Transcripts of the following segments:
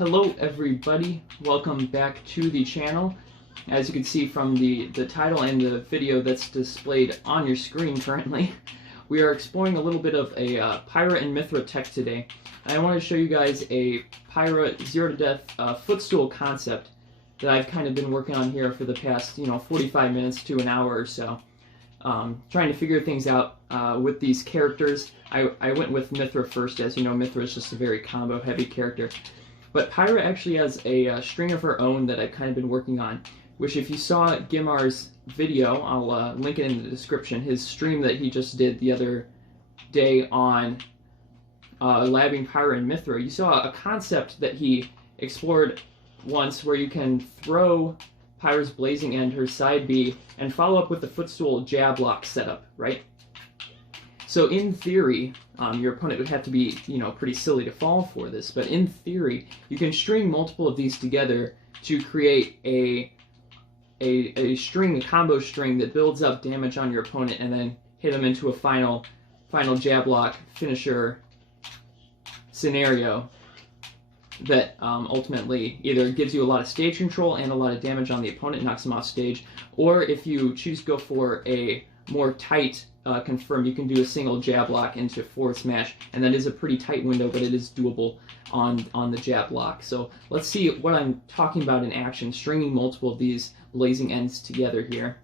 Hello everybody, welcome back to the channel. As you can see from the title and the video that's displayed on your screen currently, we are exploring a little bit of a Pyra and Mithra tech today. I want to show you guys a Pyra Zero to Death Footstool concept that I've kind of been working on here for the past 45 minutes to an hour or so. Trying to figure things out with these characters. I went with Mithra first. As you know, Mithra is just a very combo heavy character. But Pyra actually has a string of her own that I've kind of been working on, which if you saw Gimar's video, I'll link it in the description, his stream that he just did the other day on labbing Pyra and Mithra, you saw a concept that he explored once where you can throw Pyra's Blazing End, her side B, and follow up with the Footstool jab lock setup, right? So in theory, your opponent would have to be, pretty silly to fall for this, but in theory, you can string multiple of these together to create a combo string that builds up damage on your opponent and then hit them into a final jab lock finisher scenario that ultimately either gives you a lot of stage control and a lot of damage on the opponent, knocks them off stage, or if you choose to go for a more tight confirm, you can do a single jab lock into forward smash, and that is a pretty tight window, but it is doable on the jab lock. So let's see what I'm talking about in action, stringing multiple of these blazing ends together here.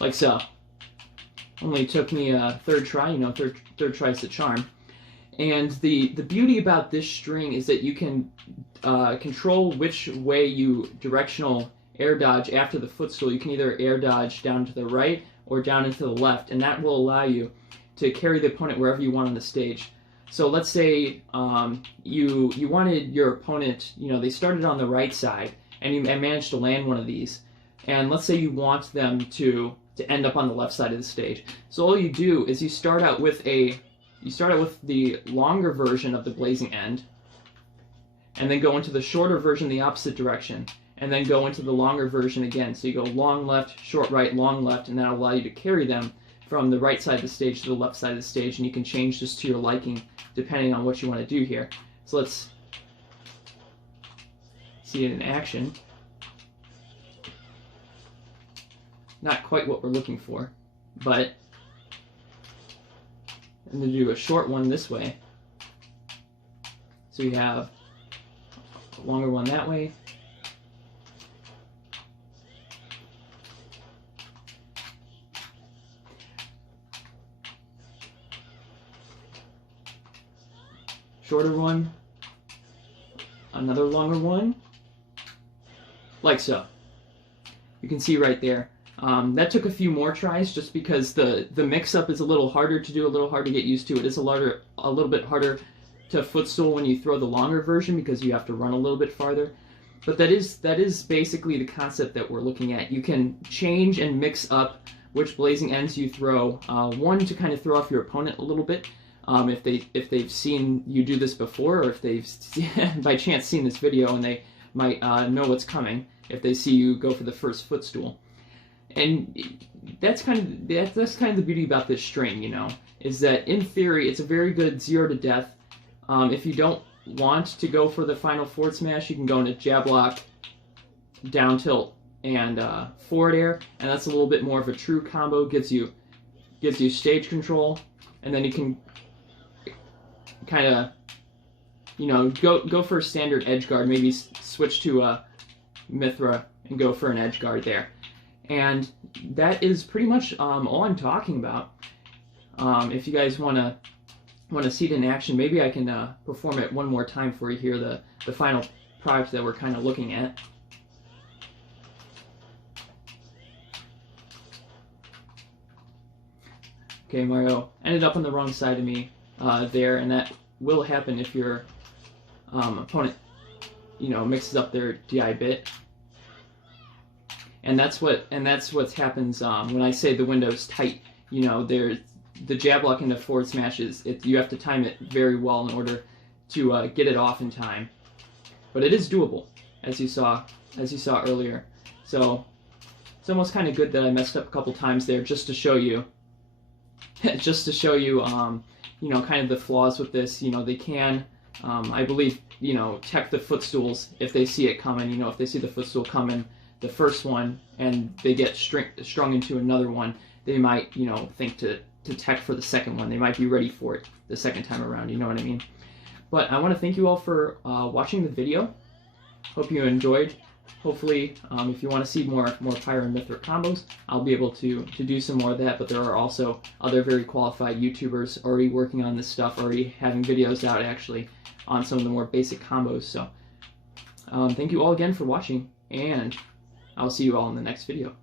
Like so. Only took me a third try, third try's the charm. And the beauty about this string is that you can control which way you directional air dodge after the footstool. You can either air dodge down to the right or down into the left, and that will allow you to carry the opponent wherever you want on the stage. So let's say you wanted your opponent, they started on the right side, and you managed to land one of these. And let's say you want them to end up on the left side of the stage. So all you do is you start out with the longer version of the blazing end, and then go into the shorter version the opposite direction, and then go into the longer version again. So you go long left, short right, long left, and that'll allow you to carry them from the right side of the stage to the left side of the stage, and you can change this to your liking depending on what you want to do here. So let's see it in action. Not quite what we're looking for, but I'm going to do a short one this way. So we have a longer one that way. Shorter one. Another longer one. Like so. You can see right there. That took a few more tries just because the mix-up is a little harder to do, a little hard to get used to. It is a little bit harder to footstool when you throw the longer version because you have to run a little bit farther. But that is basically the concept that we're looking at. You can change and mix up which blazing ends you throw. One, to kind of throw off your opponent a little bit, if they've seen you do this before, or if they've by chance seen this video and they might know what's coming if they see you go for the first footstool. And that's kind of the beauty about this string, is that in theory it's a very good zero to death. If you don't want to go for the final forward smash, you can go into jab lock, down tilt, and forward air, and that's a little bit more of a true combo. Gives you stage control, and then you can kind of go for a standard edge guard. Maybe switch to Mithra and go for an edge guard there. And that is pretty much all I'm talking about. If you guys want to see it in action, maybe I can perform it one more time for you here, the final product that we're kind of looking at. Okay, Mario ended up on the wrong side of me there, and that will happen if your opponent, mixes up their DI bit. And that's what happens when I say the window's tight. the jab lock into forward smash you have to time it very well in order to get it off in time. But it is doable, as you saw earlier. So it's almost kind of good that I messed up a couple times there just to show you, you know, kind of the flaws with this. You know, they can, I believe, you know, tech the footstools if they see it coming. You know, if they see the footstool coming, the first one, and they get strung into another one, they might, you know, think to tech for the second one. They might be ready for it the second time around. You know what I mean? But I want to thank you all for watching the video. Hope you enjoyed. Hopefully, if you want to see more Pyra and Mithril combos, I'll be able to do some more of that. But there are also other very qualified YouTubers already working on this stuff, already having videos out actually on some of the more basic combos. So thank you all again for watching, and I'll see you all in the next video.